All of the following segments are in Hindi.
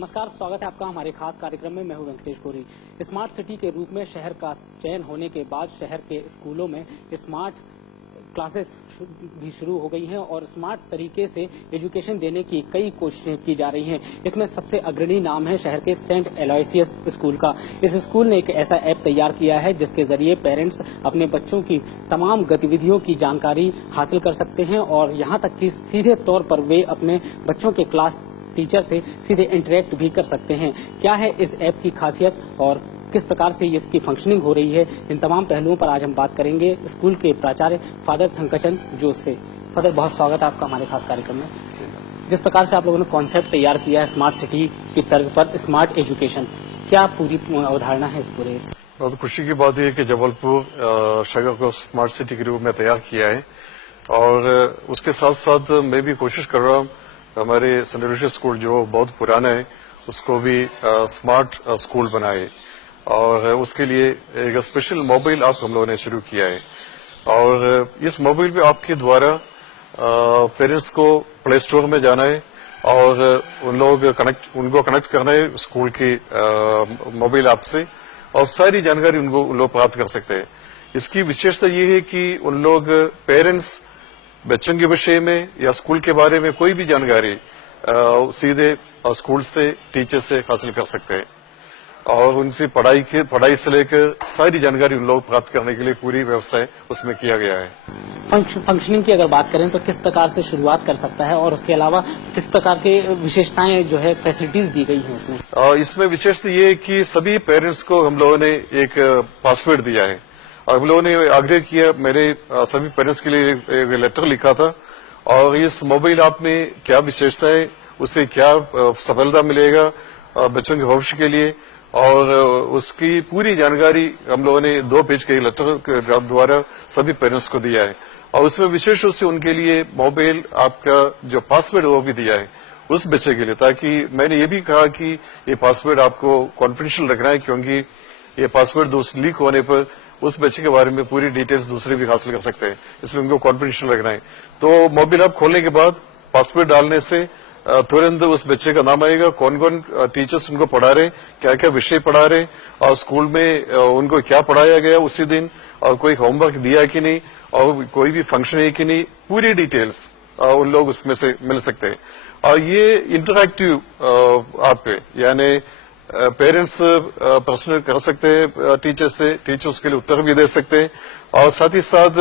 नमस्कार, स्वागत है आपका हमारे खास कार्यक्रम में। मैं हूं वेंकटेश कोरी। स्मार्ट सिटी के रूप में शहर का चयन होने के बाद शहर के स्कूलों में स्मार्ट क्लासेस भी शुरू हो गई हैं और स्मार्ट तरीके से एजुकेशन देने की कई कोशिशें की जा रही हैं। इसमें सबसे अग्रणी नाम है शहर के सेंट एलोयसियस स्कूल का। इस स्कूल ने एक ऐसा ऐप तैयार किया है जिसके जरिए पेरेंट्स अपने बच्चों की तमाम गतिविधियों की जानकारी हासिल कर सकते हैं और यहाँ तक कि सीधे तौर पर वे अपने बच्चों के क्लास टीचर से सीधे इंटरेक्ट भी कर सकते हैं। क्या है इस ऐप की खासियत और किस प्रकार से इसकी फंक्शनिंग हो रही है, इन तमाम पहलुओं पर आज हम बात करेंगे स्कूल के प्राचार्य फादर थंकचंद जोश से। फादर, बहुत स्वागत है आपका हमारे खास कार्यक्रम में। जिस प्रकार से आप लोगों ने कॉन्सेप्ट तैयार किया है स्मार्ट सिटी की तर्ज पर स्मार्ट एजुकेशन, क्या पूरी अवधारणा है इस पूरे? बहुत खुशी की बात है कि जबलपुर शहर को स्मार्ट सिटी के रूप में तैयार किया है और उसके साथ साथ मैं भी कोशिश कर रहा हूँ हमारे सेंट एलोयसियस स्कूल जो बहुत पुराना है उसको भी स्मार्ट स्कूल बनाए और उसके लिए एक स्पेशल मोबाइल ऐप हम लोगों ने शुरू किया है और इस मोबाइल पे ऐप के द्वारा पेरेंट्स को प्ले स्टोर में जाना है और उनको कनेक्ट करना है स्कूल की मोबाइल ऐप से और सारी जानकारी उन लोग प्राप्त कर सकते हैं। इसकी विशेषता ये है कि उन लोग पेरेंट्स बच्चों के विषय में या स्कूल के बारे में कोई भी जानकारी सीधे स्कूल से टीचर से हासिल कर सकते हैं और उनसे पढ़ाई से लेकर सारी जानकारी उन लोग प्राप्त करने के लिए पूरी व्यवस्था उसमें किया गया है। फंक्शनिंग की अगर बात करें तो किस प्रकार से शुरुआत कर सकता है और उसके अलावा किस प्रकार के विशेषताएं जो है फैसिलिटीज दी गई हैं इसमें? इसमें विशेषता ये है कि सभी पेरेंट्स को हम लोगों ने एक पासवर्ड दिया है और हम लोगों ने आग्रह किया, मेरे सभी पेरेंट्स के लिए एक लेटर लिखा था और इस मोबाइल ऐप में क्या विशेषता है, उससे क्या सफलता मिलेगा बच्चों के भविष्य के लिए और उसकी पूरी जानकारी हम लोगों ने 2 पेज के लेटर के द्वारा सभी पेरेंट्स को दिया है और उसमें विशेष रूप से उनके लिए मोबाइल आपका जो पासवर्ड वो भी दिया है उस बच्चे के लिए, ताकि मैंने ये भी कहा कि ये पासवर्ड आपको कॉन्फिडेंशियल रखना है क्योंकि ये पासवर्ड लीक होने पर उस बच्चे के बारे में पूरी डिटेल्स दूसरे भी हासिल कर सकते हैं, इसलिए उनको कॉन्फिडेंशियल रखना है। तो मोबाइल ऐप खोलने के बाद पासवर्ड डालने से तुरंत उस बच्चे का नाम आएगा, कौन कौन टीचर्स उनको पढ़ा रहे, क्या क्या विषय पढ़ा रहे और स्कूल में उनको क्या पढ़ाया गया उसी दिन और कोई होमवर्क दिया कि नहीं और कोई भी फंक्शन है कि नहीं, पूरी डिटेल्स उन लोग उसमें से मिल सकते हैं। और ये इंटरैक्टिव ऐप है, यानी पेरेंट्स प्रश्न कर सकते हैं टीचर से, टीचर उसके लिए उत्तर भी दे सकते हैं और साथ ही साथ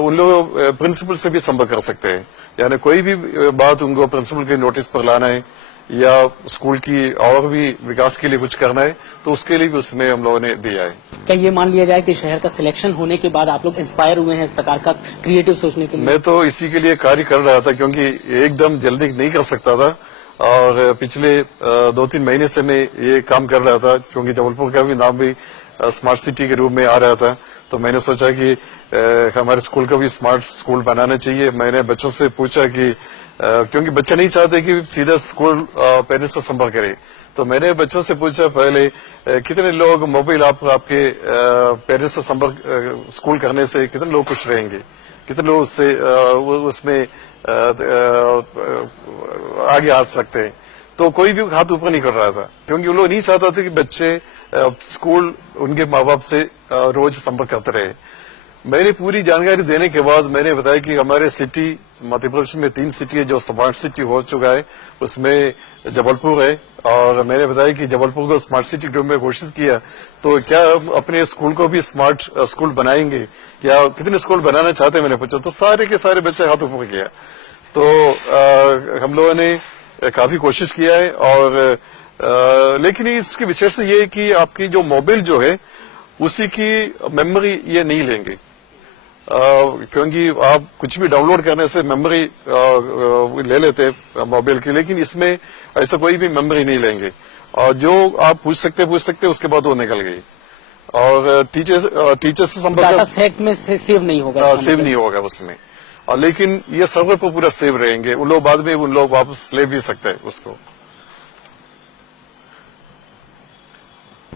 उन लोग प्रिंसिपल से भी संपर्क कर सकते हैं, यानी कोई भी बात उनको प्रिंसिपल के नोटिस पर लाना है या स्कूल की और भी विकास के लिए कुछ करना है तो उसके लिए भी उसमें हम लोगों ने दिया है। क्या ये मान लिया जाए कि शहर का सिलेक्शन होने के बाद आप लोग इंस्पायर हुए हैं इस प्रकार का क्रिएटिव सोचने के लिए? मैं तो इसी के लिए कार्य कर रहा था क्योंकि एकदम जल्दी नहीं कर सकता था और पिछले 2-3 महीने से मैं ये काम कर रहा था क्योंकि जबलपुर का भी नाम भी स्मार्ट सिटी के रूप में आ रहा था, तो मैंने सोचा कि हमारे स्कूल को भी स्मार्ट स्कूल बनाना चाहिए। मैंने बच्चों से पूछा कि क्योंकि बच्चे नहीं चाहते कि सीधा स्कूल पेरेंट्स से संपर्क करे, तो मैंने बच्चों से पूछा पहले कितने लोग मोबाइल ऐप आपके पेरेंट्स से संपर्क स्कूल करने से कितने लोग खुश रहेंगे, कितने लोग उससे उसमें आगे आ सकते हैं। तो कोई भी हाथ ऊपर नहीं कर रहा था क्योंकि वो लोग नहीं चाहता थे कि बच्चे स्कूल उनके माँ बाप से रोज संपर्क करते रहे। मैंने पूरी जानकारी देने के बाद मैंने बताया कि हमारे सिटी मध्य प्रदेश में 3 सिटी है जो स्मार्ट सिटी हो चुका है, उसमें जबलपुर है और मैंने बताया कि जबलपुर को स्मार्ट सिटी के रूप में घोषित किया, तो क्या अपने स्कूल को भी स्मार्ट स्कूल बनाएंगे, क्या कितने स्कूल बनाना चाहते हैं मैंने पूछा, तो सारे के सारे बच्चे हाथ ऊपर किया। तो हम लोगों ने काफी कोशिश किया है और लेकिन इसकी विशेषता ये है कि आपकी जो मोबाइल जो है उसी की मेमोरी ये नहीं लेंगे क्योंकि आप कुछ भी डाउनलोड करने से मेमोरी ले लेते हैं मोबाइल की, लेकिन इसमें ऐसा कोई भी मेमोरी नहीं लेंगे और जो आप पूछ सकते उसके बाद वो निकल गई और टीचर से संपर्क सेट में सेव नहीं होगा उसमें, और लेकिन ये सर्वर पर पूरा सेव रहेंगे, उन लोग बाद में उन लोग वापस ले भी सकते हैं उसको।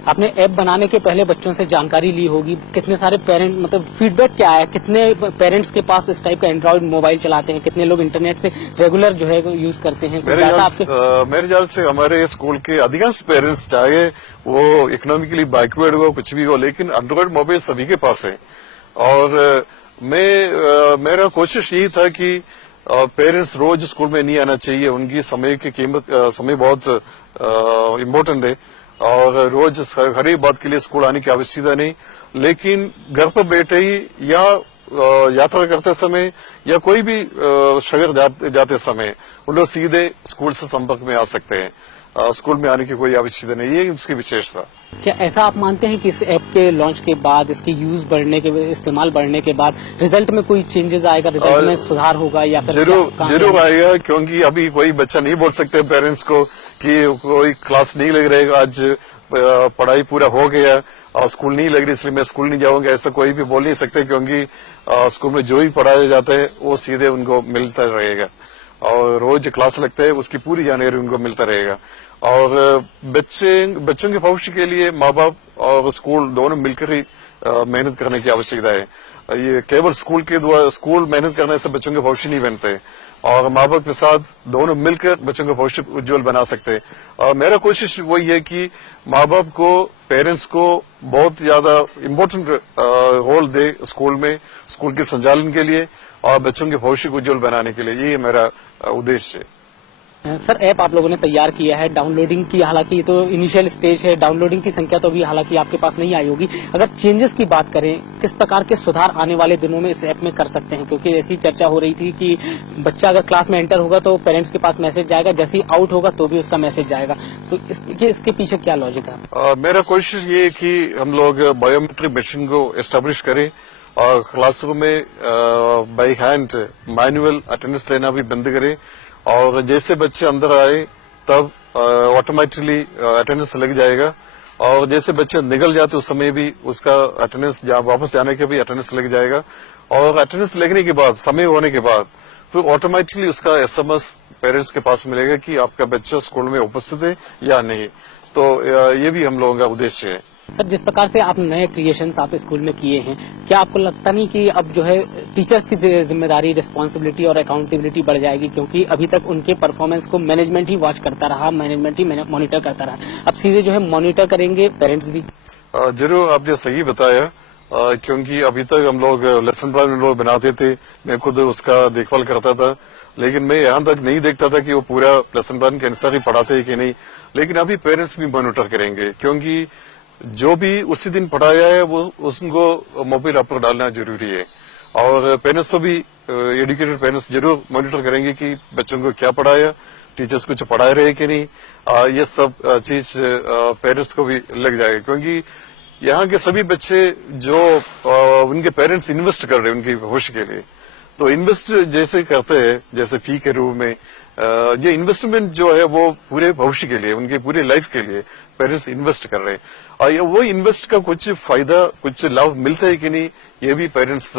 आपने ऐप बनाने के पहले बच्चों से जानकारी ली होगी, कितने सारे पेरेंट मतलब फीडबैक क्या है, कितने पेरेंट्स के पास इस टाइप का एंड्रॉइड मोबाइल चलाते हैं, कितने लोग इंटरनेट से रेगुलर जो है यूज करते हैं? मेरे ख्याल से हमारे स्कूल के अधिकांश पेरेंट्स, चाहे वो इकोनॉमिकली बैकवर्ड हो कुछ भी हो, लेकिन एंड्रॉइड मोबाइल सभी के पास है। और मेरा कोशिश यही था कि पेरेंट्स रोज स्कूल में नहीं आना चाहिए, उनकी समय की कीमत, समय बहुत इम्पोर्टेंट है और रोज हर एक बात के लिए स्कूल आने की आवश्यकता नहीं, लेकिन घर पर बैठे ही या यात्रा करते समय या कोई भी शहर जाते समय उन लोग सीधे स्कूल से संपर्क में आ सकते हैं। स्कूल में आने की कोई आवश्यकता नहीं है, इसकी विशेषता। क्या ऐसा आप मानते हैं कि इस ऐप के लॉन्च के बाद, इसकी यूज बढ़ने के, इस्तेमाल बढ़ने के बाद रिजल्ट में कोई चेंजेस आएगा, रिजल्ट में सुधार होगा या फिर जरूर आएगा? क्योंकि अभी कोई बच्चा नहीं बोल सकते पेरेंट्स को कि कोई क्लास नहीं लग रहेगा, आज पढ़ाई पूरा हो गया और स्कूल नहीं लग रही इसलिए मैं स्कूल नहीं जाऊंगा, ऐसा कोई भी बोल नहीं सकते, क्योंकि स्कूल में जो भी पढ़ाया जाता है वो सीधे उनको मिलता रहेगा और रोज क्लास लगता है उसकी पूरी जानकारी उनको मिलता रहेगा। और बच्चों के भविष्य के लिए माँ बाप और स्कूल दोनों मिलकर ही मेहनत करने की आवश्यकता है। ये केवल स्कूल मेहनत करने से बच्चों के भविष्य नहीं बनते और माँ बाप के साथ दोनों मिलकर बच्चों का भविष्य उज्जवल बना सकते हैं। और मेरा कोशिश वही है कि माँ बाप को, पेरेंट्स को बहुत ज्यादा इम्पोर्टेंट रोल दे स्कूल में, स्कूल के संचालन के लिए और बच्चों के भविष्य को उज्जवल बनाने के लिए। ये मेरा उद्देश्य है। सर, ऐप आप लोगों ने तैयार किया है, डाउनलोडिंग की हालांकि ये तो इनिशियल स्टेज है, डाउनलोडिंग की संख्या तो अभी हालांकि आपके पास नहीं आई होगी। अगर चेंजेस की बात करें, किस प्रकार के सुधार आने वाले दिनों में इस ऐप में कर सकते हैं? क्योंकि ऐसी चर्चा हो रही थी कि बच्चा अगर क्लास में एंटर होगा तो पेरेंट्स के पास मैसेज जाएगा, जैसे ही आउट होगा तो भी उसका मैसेज जाएगा, तो इसके पीछे क्या लॉजिक है? मेरा कोशिश ये है कि हम लोग बायोमेट्रिक मशीन को एस्टेब्लिश करें और क्लासरूम में बाई हैंड मैनुअल अटेंडेंस लेना भी बंद करें और जैसे बच्चे अंदर आए तब ऑटोमेटिकली अटेंडेंस लग जाएगा और जैसे बच्चे निकल जाते उस समय भी उसका अटेंडेंस वापस जाने के भी अटेंडेंस लग जाएगा और अटेंडेंस लगने के बाद, समय होने के बाद फिर ऑटोमेटिकली उसका SMS पेरेंट्स के पास मिलेगा कि आपका बच्चा स्कूल में उपस्थित है या नहीं। तो ये भी हम लोगों का उद्देश्य है। सर, जिस प्रकार से आप नए क्रिएशंस आप स्कूल में किए हैं, क्या आपको लगता नहीं कि अब जो है टीचर्स की जिम्मेदारी, रिस्पांसिबिलिटी और अकाउंटेबिलिटी बढ़ जाएगी? क्योंकि अभी तक उनके परफॉर्मेंस को मैनेजमेंट ही वॉच करता रहा, मैनेजमेंट ही मॉनिटर करता रहा, अब सीधे जो है मॉनिटर करेंगे पेरेंट्स भी। जरूर, आपने सही बताया। क्योंकि अभी तक हम लोग लेसन प्लान लोग बनाते थे, मैं खुद उसका देखभाल करता था, लेकिन मैं यहाँ तक नहीं देखता था कि वो पूरा लेसन प्लान के अनुसार ही पढ़ाते हैं कि नहीं। लेकिन अभी पेरेंट्स भी मॉनिटर करेंगे, क्योंकि जो भी उसी दिन पढ़ाया है वो उसको मोबाइल ऐप पर डालना जरूरी है और पेरेंट्स को भी, एजुकेटेड पेरेंट्स जरूर मॉनिटर करेंगे कि बच्चों को क्या पढ़ाया, टीचर्स कुछ पढ़ा रहे कि नहीं। ये सब चीज पेरेंट्स को भी लग जाएगा, क्योंकि यहाँ के सभी बच्चे जो उनके पेरेंट्स इन्वेस्ट कर रहे हैं उनके भविष्य के लिए, तो इन्वेस्ट जैसे करते हैं, जैसे फी के रूप में, ये इन्वेस्टमेंट जो है वो पूरे भविष्य के लिए, उनके पूरे लाइफ के लिए पेरेंट्स इन्वेस्ट कर रहे हैं और वो इन्वेस्ट का कुछ फायदा, कुछ लाभ मिलता है कि नहीं, ये भी पेरेंट्स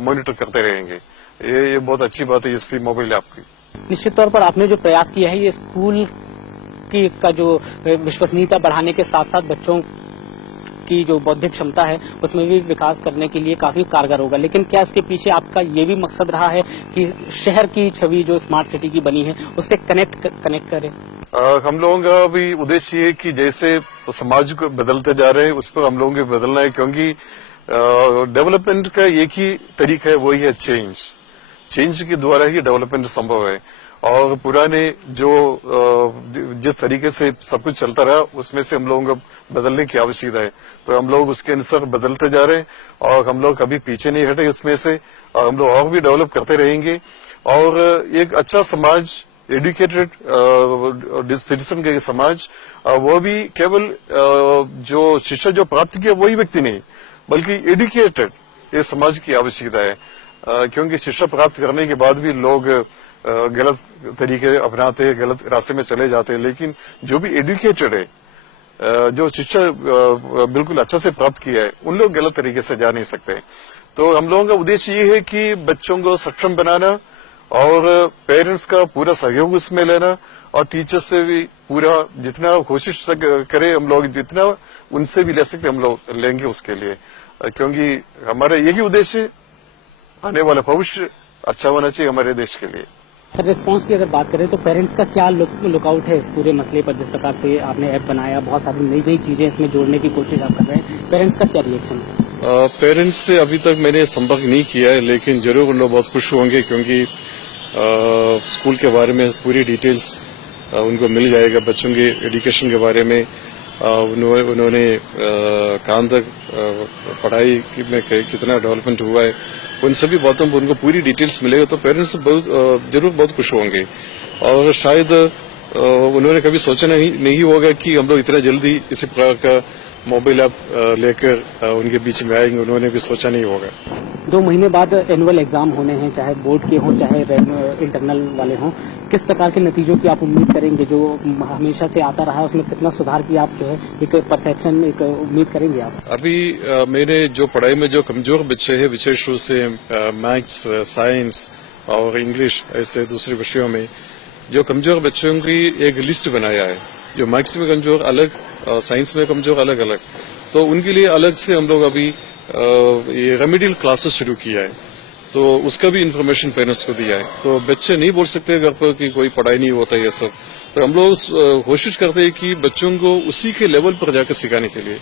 मॉनिटर करते रहेंगे। ये बहुत अच्छी बात है इस मोबाइल ऐप की। निश्चित तौर पर आपने जो प्रयास किया है, ये स्कूल की का जो विश्वसनीयता बढ़ाने के साथ साथ बच्चों की जो बौद्धिक क्षमता है उसमें भी विकास करने के लिए काफी कारगर होगा। लेकिन क्या इसके पीछे आपका ये भी मकसद रहा है कि शहर की छवि जो स्मार्ट सिटी की बनी है उससे कनेक्ट करें? हम लोगों का भी उद्देश्य है कि जैसे समाज को बदलते जा रहे हैं उस पर हम लोगों को बदलना है, क्योंकि डेवलपमेंट का एक ही तरीका है, वही है चेंज के द्वारा ही डेवलपमेंट संभव है। और पुराने जो जिस तरीके से सब कुछ चलता रहा उसमें से हम लोगों को बदलने की आवश्यकता है, तो हम लोग उसके अनुसार बदलते जा रहे हैं और हम लोग कभी पीछे नहीं हटे इसमें से, और हम लोग और भी डेवलप करते रहेंगे और एक अच्छा समाज, एडुकेटेड सिटीजन के समाज, वो भी केवल जो शिक्षा जो प्राप्त किया वही व्यक्ति नहीं बल्कि एडुकेटेड ये समाज की आवश्यकता है। क्योंकि शिक्षा प्राप्त करने के बाद भी लोग गलत तरीके अपनाते हैं, गलत रास्ते में चले जाते हैं, लेकिन जो भी एडुकेटेड है, जो शिक्षा बिल्कुल अच्छा से प्राप्त किया है, उन लोग गलत तरीके से जा नहीं सकते। तो हम लोगों का उद्देश्य ये है कि बच्चों को सक्षम बनाना और पेरेंट्स का पूरा सहयोग इसमें लेना और टीचर्स से भी पूरा जितना कोशिश करें हम लोग, जितना उनसे भी ले सकते हम लोग लेंगे उसके लिए, क्योंकि हमारा यही उद्देश्य है, आने वाला भविष्य अच्छा होना चाहिए हमारे देश के लिए। सर, रिस्पांस की अगर बात करें तो पेरेंट्स का क्या लुकआउट है इस पूरे मसले पर? जिस प्रकार से आपने ऐप बनाया, बहुत सारी नई नई चीजें इसमें जोड़ने की कोशिश आप कर रहे हैं, पेरेंट्स का क्या रिएक्शन है? पेरेंट्स से अभी तक मैंने संपर्क नहीं किया है, लेकिन जरूर उन लोग बहुत खुश होंगे, क्योंकि स्कूल के बारे में पूरी डिटेल्स उनको मिल जाएगा। बच्चों के एजुकेशन के बारे में उन्होंने कहाँ तक पढ़ाई में कितना डेवलपमेंट हुआ है, उन सभी बातों पर उनको पूरी डिटेल्स मिलेगा, तो पेरेंट्स जरूर बहुत खुश होंगे। और शायद उन्होंने कभी सोचा नहीं होगा कि हम लोग इतना जल्दी इसी प्रकार का मोबाइल ऐप लेकर उनके बीच में आएंगे, उन्होंने भी सोचा नहीं होगा। 2 महीने बाद एनुअल एग्जाम होने हैं, चाहे बोर्ड के हों चाहे इंटरनल वाले हों, किस प्रकार के नतीजों की आप उम्मीद करेंगे? जो हमेशा से आता रहा है उसमें कितना सुधार की आप जो है एक परसेप्शन, एक उम्मीद करेंगे आप? अभी मेरे जो पढ़ाई में जो कमजोर बच्चे हैं, विशेष रूप से मैथ्स, साइंस और इंग्लिश, ऐसे दूसरे विषयों में जो कमजोर बच्चों की एक लिस्ट बनाया है। जो मैथ्स में कमजोर अलग, साइंस में कमजोर अलग अलग, तो उनके लिए अलग से हम लोग अभी ये रेमेडियल क्लासेस शुरू किया है, तो उसका भी इन्फॉर्मेशन पेरेंट्स को दिया है। तो बच्चे नहीं बोल सकते घर पर कि कोई पढ़ाई नहीं होता ये सब, तो हम लोग कोशिश करते हैं कि बच्चों को उसी के लेवल पर जाकर सिखाने के लिए,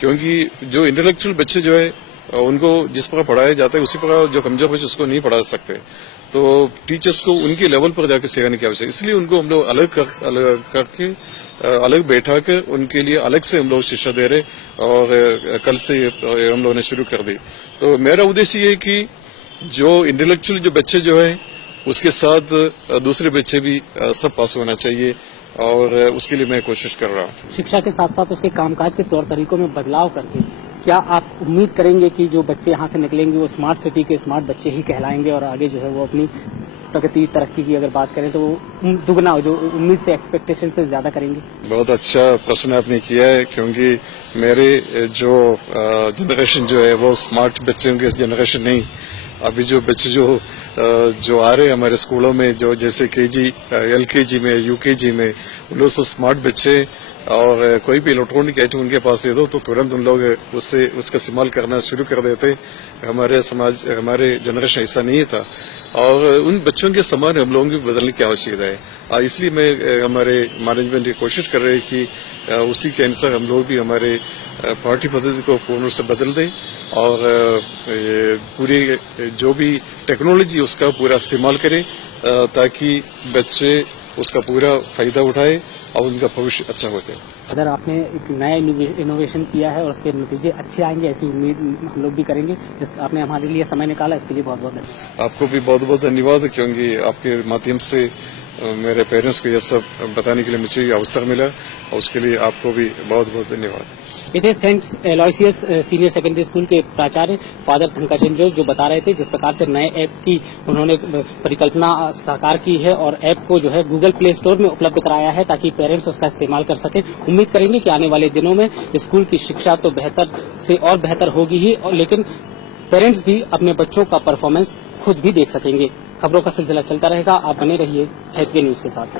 क्योंकि जो इंटेलेक्चुअल बच्चे जो है उनको जिस प्रकार पढ़ाया जाता है उसी प्रकार जो कमजोर बच्चे उसको नहीं पढ़ा सकते, तो टीचर्स को उनके लेवल पर जाकर सिखाने की आवश्यकता, इसलिए उनको हम लोग अलग करके अलग बैठा कर उनके लिए अलग से हम लोग शिक्षा दे रहे, और कल से हम लोगों ने शुरू कर दी। तो मेरा उद्देश्य ये है कि जो इंटेलेक्चुअल जो बच्चे जो है उसके साथ दूसरे बच्चे भी सब पास होना चाहिए, और उसके लिए मैं कोशिश कर रहा हूँ। शिक्षा के साथ साथ उसके कामकाज के तौर तरीकों में बदलाव करके क्या आप उम्मीद करेंगे कि जो बच्चे यहाँ से निकलेंगे वो स्मार्ट सिटी के स्मार्ट बच्चे ही कहलाएंगे और आगे जो है वो अपनी प्रगति तरक्की की अगर बात करें तो वो दुगना जो उम्मीद से, एक्सपेक्टेशन से ज्यादा करेंगे? बहुत अच्छा प्रश्न आपने किया है, क्योंकि मेरे जो जनरेशन जो है वो स्मार्ट बच्चों के जनरेशन नहीं। अभी जो बच्चे जो आ रहे हैं हमारे स्कूलों में, जो जैसे केजी, एलकेजी में, यूकेजी में, उन लोग सब स्मार्ट बच्चे, और कोई भी इलेक्ट्रॉनिक आइटम उनके पास दे दो तो तुरंत उन लोग उसका इस्तेमाल करना शुरू कर देते। हमारे हमारे जनरेशन ऐसा नहीं था, और उन बच्चों के समान हम लोगों की बदलने की आवश्यकता है। इसलिए मैं हमारे मैनेजमेंट ये कोशिश कर रहे हैं कि उसी के अनुसार हम लोग भी हमारे पार्टी पद्धति को पूर्ण रूप से बदल दें, और पूरी जो भी टेक्नोलॉजी उसका पूरा इस्तेमाल करें, ताकि बच्चे उसका पूरा फायदा उठाए और उनका भविष्य अच्छा हो जाए। अगर आपने एक नया इनोवेशन किया है और उसके नतीजे अच्छे आएंगे, ऐसी उम्मीद हम लोग भी करेंगे। आपने हमारे लिए समय निकाला, इसके लिए बहुत बहुत धन्यवाद। आपको भी बहुत बहुत धन्यवाद, क्योंकि आपके माध्यम से मेरे पेरेंट्स को यह सब बताने के लिए मुझे अवसर मिला, और उसके लिए आपको भी बहुत बहुत धन्यवाद। ये थे saint Aloysius senior secondary school के प्राचार्य फादर थंकाचंद जो बता रहे थे जिस प्रकार से नए ऐप की उन्होंने परिकल्पना साकार की है, और ऐप को जो है गूगल प्ले स्टोर में उपलब्ध कराया है ताकि पेरेंट्स उसका इस्तेमाल कर सकें। उम्मीद करेंगे कि आने वाले दिनों में स्कूल की शिक्षा तो बेहतर से और बेहतर होगी ही, और लेकिन पेरेंट्स भी अपने बच्चों का परफॉर्मेंस खुद भी देख सकेंगे। खबरों का सिलसिला चलता रहेगा, आप बने रहिए हैथवे न्यूज के साथ।